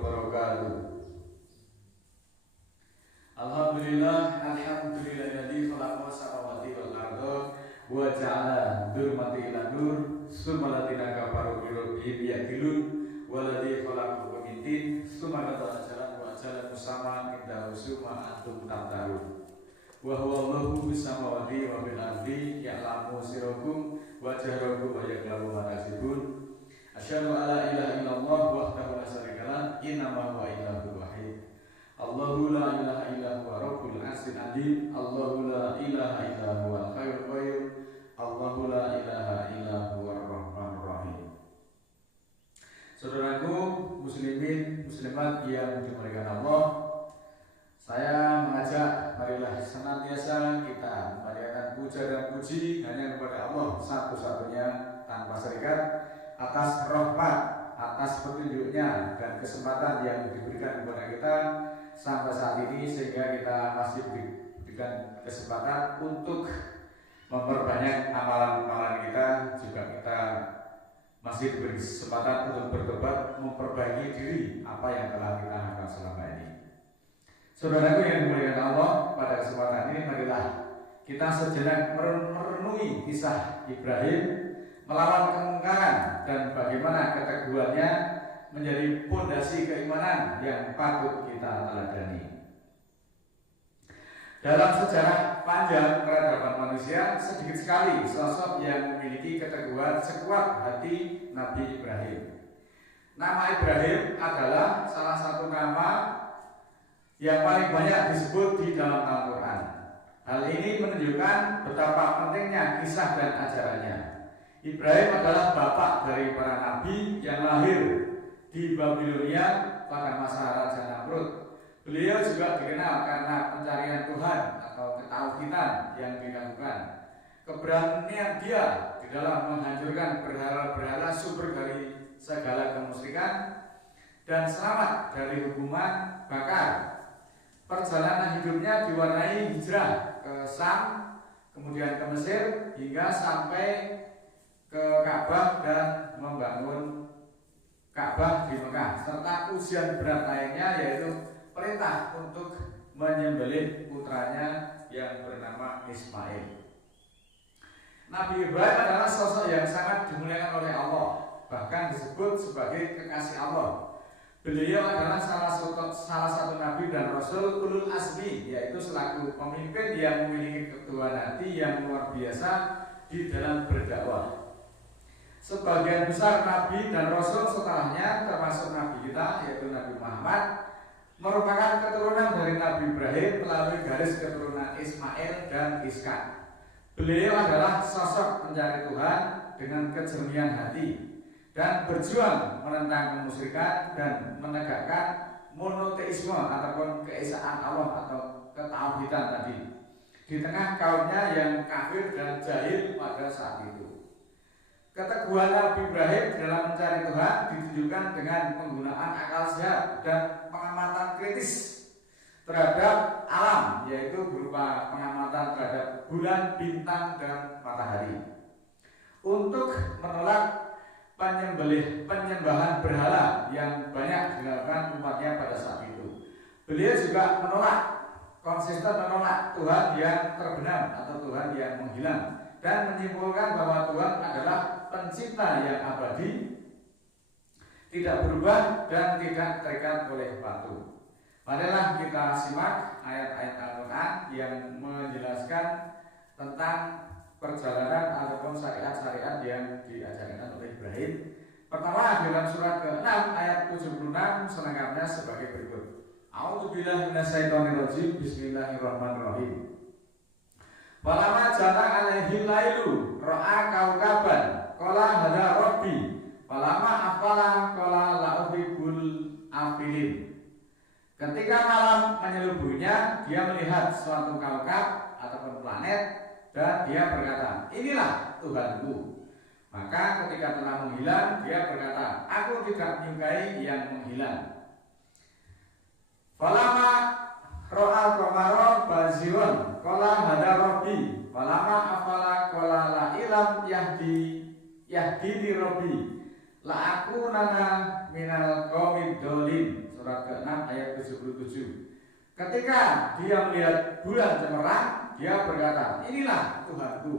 wabarakatuh. Alhamdulillahilladzi khalaqa samawati wal arda wa ja'ala dzulumati ila nur summa alladziina kafaru bi rabbihim ya'dilun waladzi khalaqa min summa qada ajalan wa ajalan musamman inda summa antum tamtarun wa huwa Allahu bis samawati wa bil ardi ya'lamu sirrakum wa jahrakum wa ya'lamu ma tasibun. Asyhadu an la ilaha illallah wahdahu la syarika lah innama huwa ilahul wahid. Allahu la ilaha illa huwa rabbul arsyil azim. Allahu la ilaha illa huwal hayyul qayyum. Allahu la ilaha illa huwar rahmanur rahim. Saudaraku muslimin muslimat yang dimuliakan Allah, saya mengajak marilah senantiasa kita memberikan puja dan puji hanya kepada Allah satu-satunya tanpa serikat atas rahmat, atas petunjuknya dan kesempatan yang diberikan kepada kita sampai saat ini, sehingga kita masih diberikan kesempatan untuk memperbanyak amalan-amalan kita. Juga kita masih diberi kesempatan untuk bertobat, memperbaiki diri apa yang telah kita lakukan selama ini. Saudaraku yang dimuliakan Allah, pada kesempatan ini marilah kita sejenak merenungi kisah Ibrahim melawan kemungkaran dan bagaimana keteguhannya menjadi fondasi keimanan yang patut kita teladani. Dalam sejarah panjang peradaban manusia, sedikit sekali sosok yang memiliki keteguhan sekuat hati Nabi Ibrahim. Nama Ibrahim adalah salah satu nama yang paling banyak disebut di dalam Al-Quran. Hal ini menunjukkan betapa pentingnya kisah dan ajarannya. Ibrahim adalah bapak dari para nabi yang lahir di Babilonia pada masa Raja Namrud. Beliau juga dikenal karena pencarian Tuhan atau ketauhidan yang dilakukan. Keberanian dia di dalam menghancurkan berhala-berhala sumber dari segala kemusyrikan dan selamat dari hukuman bakar. Perjalanan hidupnya diwarnai hijrah ke Sam, kemudian ke Mesir hingga sampai ke Ka'bah dan membangun Ka'bah di Mekah, serta ujian berat lainnya yaitu perintah untuk menyembelih putranya yang bernama Ismail. Nabi Ibrahim adalah sosok yang sangat dimuliakan oleh Allah, bahkan disebut sebagai kekasih Allah. Beliau adalah salah satu nabi dan rasul ulul azmi, yaitu selaku pemimpin yang memiliki ketuaan hati yang luar biasa di dalam berdakwah. Sebagian besar nabi dan rasul setelahnya, termasuk nabi kita yaitu Nabi Muhammad, merupakan keturunan dari Nabi Ibrahim melalui garis keturunan Ismail dan Ishak. Beliau adalah sosok pencari Tuhan dengan kejernihan hati dan berjuang menentang kemusyrikan dan menegakkan monoteisme ataupun keesaan Allah atau ketauhidan tadi di tengah kaumnya yang kafir dan jahil pada saat itu. Keteguhan Nabi Ibrahim dalam mencari Tuhan ditunjukkan dengan penggunaan akal sehat dan pengamatan kritis terhadap alam, yaitu berupa pengamatan terhadap bulan, bintang, dan matahari. Untuk menolak penyembahan berhala yang banyak dilakukan umatnya pada saat itu. Beliau juga konsisten menolak Tuhan yang terbenam atau Tuhan yang menghilang, dan menyimpulkan bahwa Tuhan adalah pencipta yang abadi, tidak berubah dan tidak terikat oleh waktu. Marilah kita simak ayat-ayat Al-Quran yang menjelaskan tentang perjalanan ataupun syariat-syariat yang diajarkan oleh Ibrahim. Pertama dalam surat ke-6 ayat 76 selengkapnya sebagai berikut. A'udzubillahi minasyaitonirrajim. Bismillahirrahmanirrahim. Walama jana alaihi lailu ra'a kaukaban qala hada rabbi walama afala qala la'uhibbul afilin. Ketika malam menyelubuhinya, dia melihat suatu kaukab ataupun planet dan dia berkata, inilah Tuhanku. Maka ketika telah menghilang, dia berkata, aku tidak menyukai yang menghilang. Falama ro'al qamara baziwan qala hada rabbi walama afala qala la ilam yahdi li rabbi La aku nana minal qaumid dolin, surat ke-6 ayat 77. Ketika dia melihat bulan cemerlang, dia berkata, inilah Tuhanku.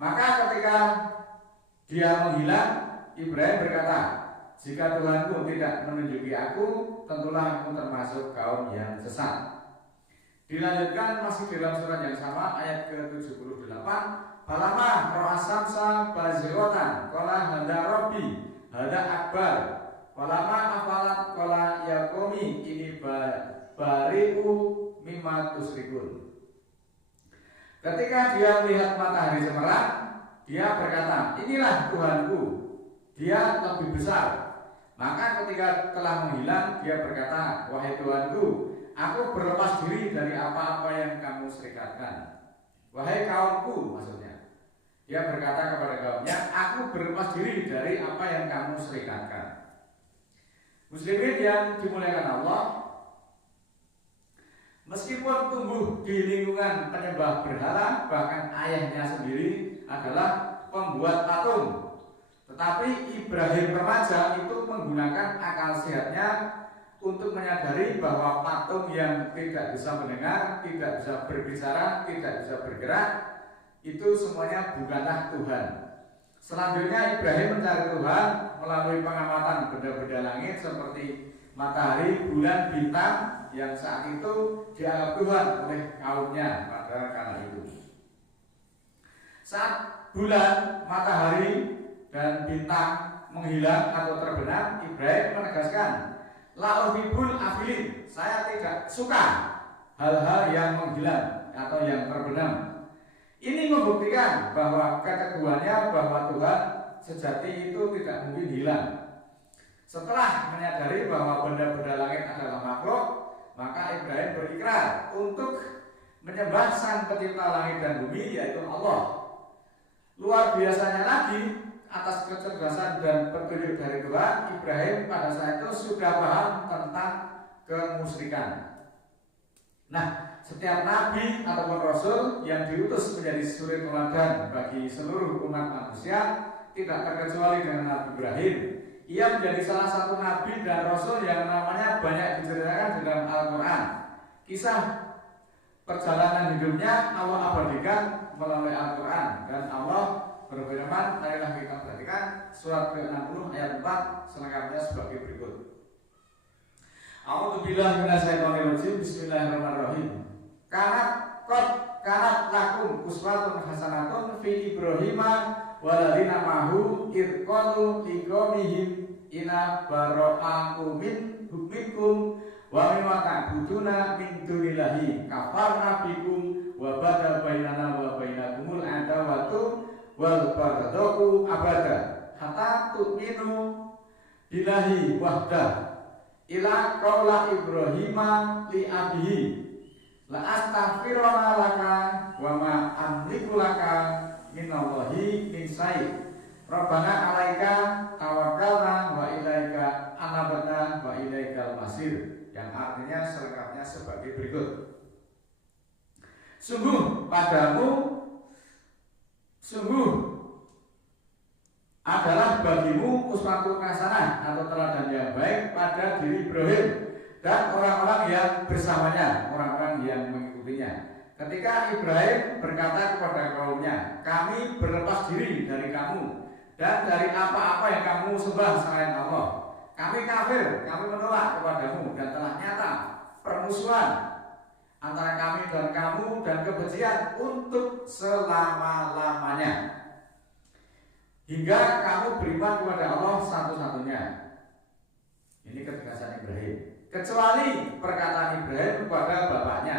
Maka ketika dia menghilang, Ibrahim berkata, jika Tuhanku tidak menunjuki aku, tentulah aku termasuk kaum yang sesat. Dilanjutkan masih dalam surat yang sama ayat ke-78. Falamma ra'a samsa bazighatan qala hada rabbi hada akbar. Falamma afalat qala ya qaumi ini bari'u mimma tusyrikun. Ketika dia melihat matahari cemerlang, dia berkata, inilah Tuhanku, dia lebih besar. Maka ketika telah menghilang, dia berkata, wahai Tuhanku, aku berlepas diri dari apa-apa yang kamu serikatkan. Wahai kaumku, maksudnya. Dia berkata kepada kaumnya, aku berlepas diri dari apa yang kamu serikatkan. Muslimin yang dimuliakan Allah, meskipun tumbuh di lingkungan penyembah berhala, bahkan ayahnya sendiri adalah pembuat patung, tetapi Ibrahim remaja itu menggunakan akal sehatnya untuk menyadari bahwa patung yang tidak bisa mendengar, tidak bisa berbicara, tidak bisa bergerak, itu semuanya bukanlah Tuhan. Selanjutnya Ibrahim mencari Tuhan melalui pengamatan benda-benda langit seperti matahari, bulan, bintang yang saat itu dianggap Tuhan oleh kaumnya pada kala itu. Saat bulan, matahari, dan bintang menghilang atau terbenam, Ibrahim menegaskan, la uhibbul afilin, saya tidak suka hal-hal yang menghilang atau yang terbenam. Ini membuktikan bahwa keteguhannya bahwa Tuhan sejati itu tidak mungkin hilang. Setelah menyadari bahwa benda-benda langit adalah makhluk, maka Ibrahim berikrar untuk menyembah Sang Pencipta langit dan bumi, yaitu Allah. Luar biasanya lagi, atas kecerdasan dan petunjuk dari Tuhan, Ibrahim pada saat itu sudah paham tentang kemusyrikan. Nah, setiap nabi ataupun rasul yang diutus menjadi suri teladan bagi seluruh umat manusia, tidak terkecuali dengan Nabi Ibrahim. Ia menjadi salah satu nabi dan rasul yang namanya banyak diceritakan di dalam Al-Quran. Kisah perjalanan hidupnya Allah abadikan melalui Al-Quran, dan Allah berfirman, marilah kita perhatikan surat ke-60 ayat 4 selengkapnya sebagai berikut. A'udzubillahi minasyaitonirrajim. Bismillahirrahmanirrahim. Kanat lakum uswatun hasanatun fi Ibrahima waladina mahu irqalu liqaumihim ina bara'aku min hukmikum wa mimma ta'buduna min dunillahi kafarna bikum wa bada bainana wa bainakumul adawatu wal baghdau abada hatta tu'minu billahi wahdah ila qaula Ibrahima li abihi la astaghfiruna laka wa ma amliku laka minallahi min syai' Rabbana alaika tawakkalna wa ilaika anabna wa ilaikal masir, yang artinya selengkapnya sebagai berikut. Sungguh adalah bagimu uswatun hasanah atau teladan yang baik pada diri Ibrahim dan orang-orang yang bersamanya, orang-orang yang mengikutinya. Ketika Ibrahim berkata kepada kaumnya, kami berlepas diri dari kamu dan dari apa-apa yang kamu sembah selain Allah. Kami kafir, kami menolak kepadamu, dan telah nyata permusuhan antara kami dan kamu dan kebencian untuk selama-lamanya, hingga kamu beriman kepada Allah satu-satunya. Ini ketegasan Ibrahim. Kecuali perkataan Ibrahim kepada bapaknya,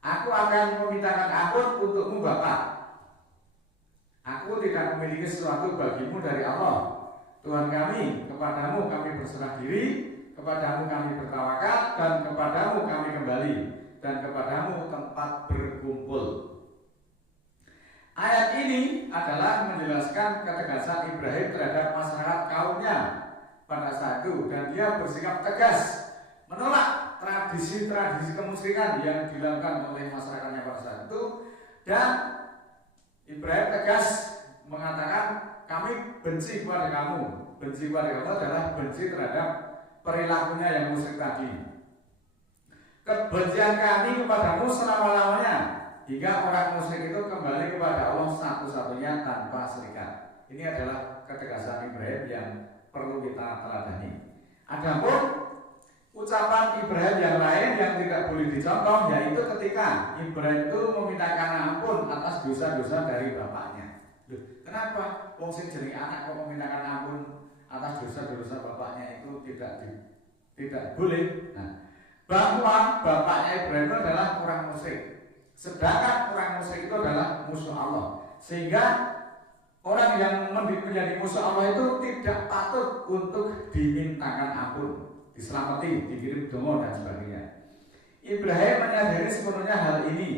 aku akan memintakan ampun untukmu Bapak. Aku tidak memiliki sesuatu bagimu dari Allah. Tuhan kami, kepadamu kami berserah diri, kepadamu kami bertawakal, dan kepadamu kami kembali, dan kepadamu tempat berkumpul. Ayat ini adalah menjelaskan ketegasan Ibrahim terhadap masyarakat kaumnya pada saat itu, dan dia bersikap tegas menolak tradisi-tradisi kemusyrikan yang dilakukan oleh masyarakatnya pada saat itu. Dan Ibrahim tegas mengatakan, kami benci kepada kamu. Benci kepada kamu adalah benci terhadap perilakunya yang musyrik tadi. Kebencian kami kepadamu selama-lamanya, hingga orang musyrik itu kembali kepada Allah satu-satunya tanpa serikat. Ini adalah ketegasan Ibrahim yang perlu kita teladani. Adapun ucapan Ibrahim yang lain yang tidak boleh dicontoh, yaitu ketika Ibrahim itu memintakan ampun atas dosa-dosa dari bapaknya. Loh, kenapa? Wong sing jenenge anak kok memintakan ampun atas dosa-dosa bapaknya itu tidak boleh. Nah, bahwa bapaknya Ibrahim itu adalah orang musyrik, sedangkan orang musyrik itu adalah musuh Allah, sehingga orang yang menjadi musuh Allah itu tidak patut untuk dimintakan ampun, diselamati, dikirim dongo dan sebagainya. Ibrahim menyadari sepenuhnya hal ini,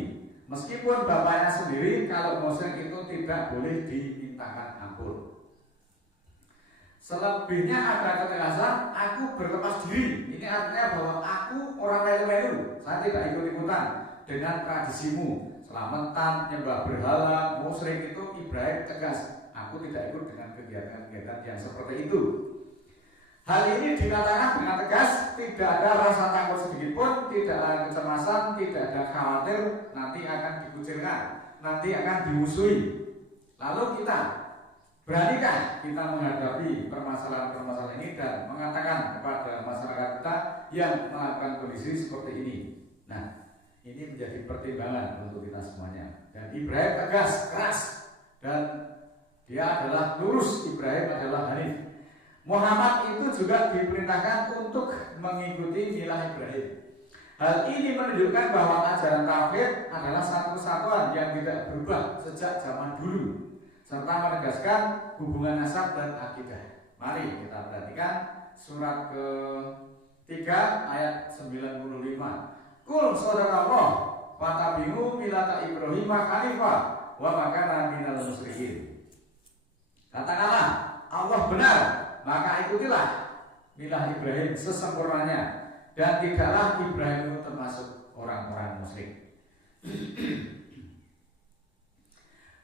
meskipun bapaknya sendiri kalau musyrik itu tidak boleh dimintakan ampun. Selebihnya ada ketegasan, aku berlepas diri. Ini artinya bahwa aku orang melu-melu, saya tidak ikut-ikutan dengan tradisimu, selamatan, nyembah berhala, musyrik. Itu Ibrahim tegas, aku tidak ikut dengan kegiatan-kegiatan yang seperti itu. Hal ini dikatakan dengan tegas, tidak ada rasa takut sedikit pun, tidak ada kecemasan, tidak ada khawatir nanti akan dikucilkan, nanti akan dimusuhi. Lalu beranikah kita menghadapi permasalahan-permasalahan ini dan mengatakan kepada masyarakat kita yang melakukan kondisi seperti ini. Nah, ini menjadi pertimbangan untuk kita semuanya. Dan Ibrahim tegas, keras, dan dia adalah lurus. Ibrahim adalah hanif. Muhammad itu juga diperintahkan untuk mengikuti milah Ibrahim. Hal ini menunjukkan bahwa ajaran tauhid adalah satu kesatuan yang tidak berubah sejak zaman dulu, serta menegaskan hubungan nasab dan akidah. Mari kita perhatikan surat ke-3 ayat 95. Kul sadaqallah fatabi'u millata Ibrahim hanifah wa ma kana minal musyrikin. Katakanlah Allah benar, maka ikutilah milah Ibrahim sesempurnanya, dan tidaklah Ibrahim itu termasuk orang-orang musyrik.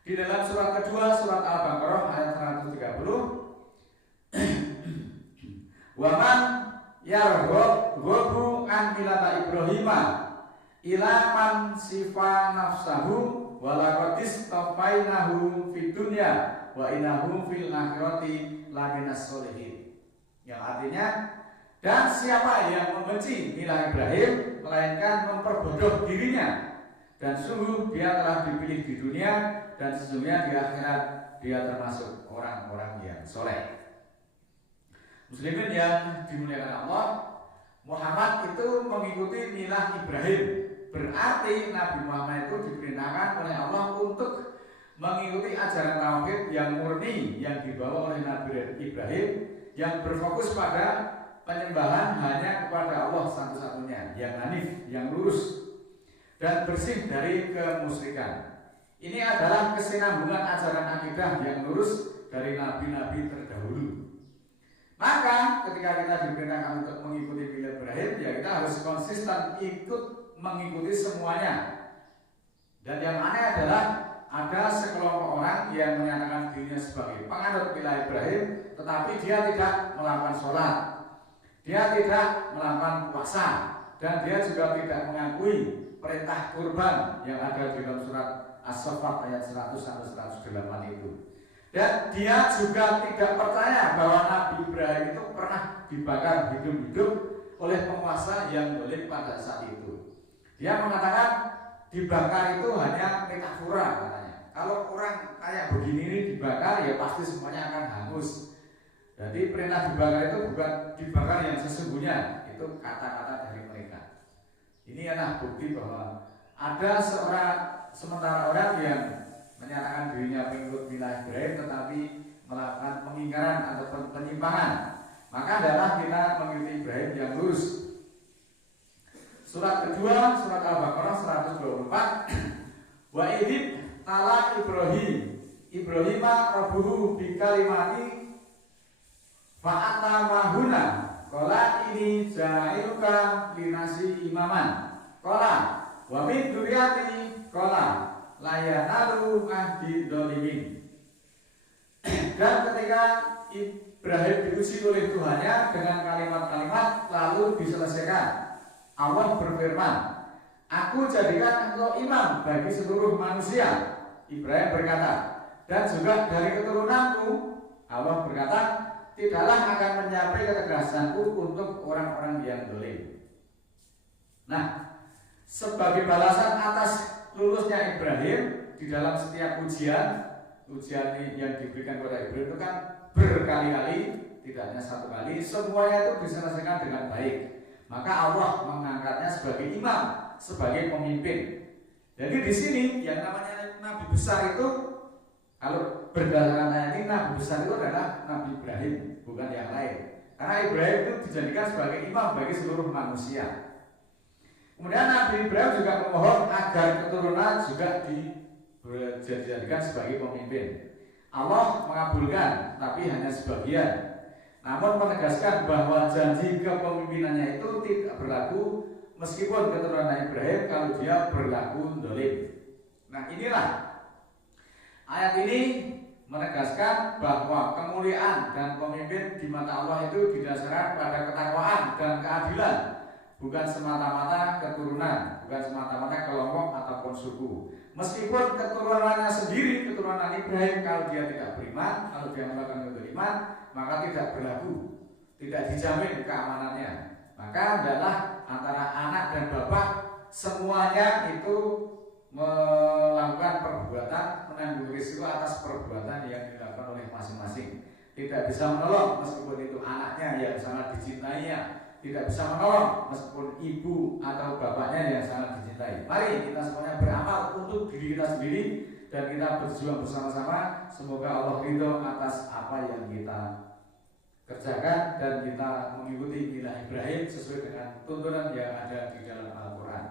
Di dalam surat kedua, surat Al-Baqarah ayat 130, waman yarghabu an millata Ibrahima ila man sifa nafsahu wa laqad istafainahu fid dunya wa innahu fil akhirati laminas sholihin. Yang artinya, dan siapa yang membenci milah Ibrahim melainkan memperbodoh dirinya, dan sungguh dia telah dipilih di dunia, dan sesungguhnya di akhirat dia termasuk orang-orang yang soleh. Muslimin yang dimuliakan Allah, Muhammad itu mengikuti milah Ibrahim. Berarti Nabi Muhammad itu diperintahkan oleh Allah untuk mengikuti ajaran tauhid yang murni yang dibawa oleh Nabi Ibrahim, yang berfokus pada penyembahan hanya kepada Allah satu-satunya, yang hanif, yang lurus, dan bersih dari kemusyrikan. Ini adalah kesinambungan ajaran akidah yang lurus dari nabi-nabi terdahulu. Maka ketika kita diperintahkan untuk mengikuti milah Ibrahim, ya kita harus konsisten ikut mengikuti semuanya. Dan yang aneh adalah ada sekelompok orang yang menyatakan dirinya sebagai penganut milah Ibrahim, tetapi dia tidak melakukan sholat, dia tidak melakukan puasa, dan dia juga tidak mengakui perintah kurban yang ada di dalam surat As-Saffat ayat 100-108 itu. Dan dia juga tidak percaya bahwa Nabi Ibrahim itu pernah dibakar hidup-hidup oleh penguasa yang zalim pada saat itu. Dia mengatakan dibakar itu hanya metafora katanya. Kalau orang kayak begini ini dibakar, ya pasti semuanya akan hangus. Jadi perintah dibakar itu bukan dibakar yang sesungguhnya, itu kata-kata dari mereka. Ini adalah bukti bahwa ada sementara orang yang menyatakan dirinya pengikut milah Ibrahim tetapi melakukan pengingkaran atau penyimpangan. Maka adalah kita mengikuti Ibrahim yang lurus. Surat kedua, surat Al-Baqarah 124. Wa idib tala Ibrahima rabbuhu bi kalimati fa'ata mahuna qala ini ja'iluka linasi imaman qala wa min dzurriyyati qala la yanalu ahdi dzalimin. Dan ketika Ibrahim diuji oleh Tuhannya dengan kalimat-kalimat lalu diselesaikan. Allah berfirman, "Aku jadikan engkau imam bagi seluruh manusia." Ibrahim berkata, "Dan juga dari keturunanku." Allah berkata, "Tidaklah akan mencapai ketegasanku untuk orang-orang yang dolim." Nah, sebagai balasan atas lulusnya Ibrahim di dalam setiap ujian yang diberikan kepada Ibrahim itu kan berkali-kali, tidak hanya satu kali, semuanya itu diselesaikan dengan baik. Maka Allah mengangkatnya sebagai imam, sebagai pemimpin. Jadi di sini yang namanya Nabi besar itu, kalau berdasarkan ayat ini, Nabi besar itu adalah Nabi Ibrahim, bukan yang lain. Karena Ibrahim itu dijadikan sebagai imam bagi seluruh manusia. Kemudian Nabi Ibrahim juga memohon agar keturunan juga dijadikan sebagai pemimpin. Allah mengabulkan, tapi hanya sebagian. Namun menegaskan bahwa janji kepemimpinannya itu tidak berlaku meskipun keturunan Ibrahim kalau dia berlaku dolim. Nah, inilah ayat ini menegaskan bahwa kemuliaan dan pemimpin di mata Allah itu didasarkan pada ketakwaan dan keadilan, bukan semata-mata keturunan, bukan semata-mata kelompok ataupun suku. Meskipun keturunannya sendiri, keturunan Ibrahim, kalau dia tidak beriman, kalau dia melakukan kedoliman, maka tidak berlaku, tidak dijamin keamanannya. Maka adalah antara anak dan bapak semuanya itu melakukan perbuatan, menanggung risiko atas perbuatan yang dilakukan oleh masing-masing. Tidak bisa menolong meskipun itu anaknya yang sangat dicintainya, tidak bisa menolong meskipun ibu atau bapaknya yang sangat dicintai. Mari kita semuanya beramal untuk diri kita sendiri dan kita berjuang bersama-sama. Semoga Allah ridho atas apa yang kita kerjakan dan kita mengikuti milah Ibrahim sesuai dengan tuntunan yang ada di dalam Al-Quran.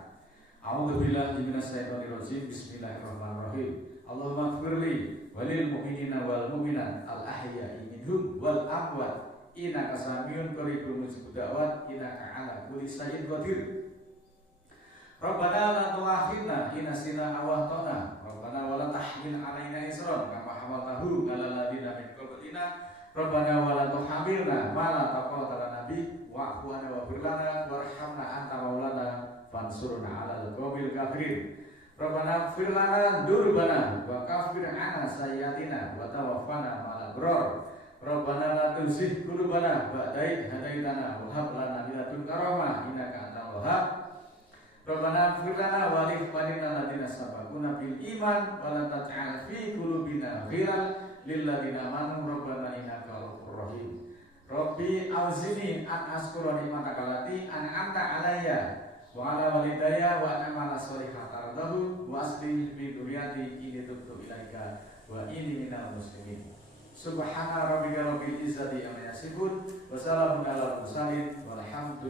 A'udzubillahi minasyaitonirrajim. Bismillahirrahmanirrahim. Allahumma ighfirli walil mu'minina wal mu'minat al-ahya'i minhum wal amwat. Innaka samiyun qaribun mujibud da'wat, innaka 'ala kulli syai'in qadir. Rabbana la tu'akhidna in nasina aw akhtana. Rabbana wa la tahmil 'alaina isran kama hamaltahu 'alal ladzina min qablina. Rabbana wa la tuhamilna ma la taqata lana bi wa'fu 'anna waghfir lana warhamna anta maulana fansurna 'alal qaumil kafirin. Rabbana ighfir lana dzunubana wa kaffir 'anna sayyi'atina wa tawaffana ma'al abrar. Rabbana la tuzigh qulubana ba'da idh hadaitana wa hab lana min ladunka rahmah innaka antal wahhab. Rabbana ighfir lana wa li ikhwanina alladziina sabaquna bil iman wa la taj'al fi qulubina ghillan lil ladziina amanu rabbana innaka ghafurur rahim. Rabbi auzi'ni an ashkura ni'mataka allati an'amta 'alayya wa 'ala walidayya wa an a'mala shalihan tardahu wa aslih li dzurriyyati inni tubtu ilaika wa inni minal muslimin. Subhana rabbika rabbil izzati amma yasifun wa salamun alal mursalin walhamdulillah.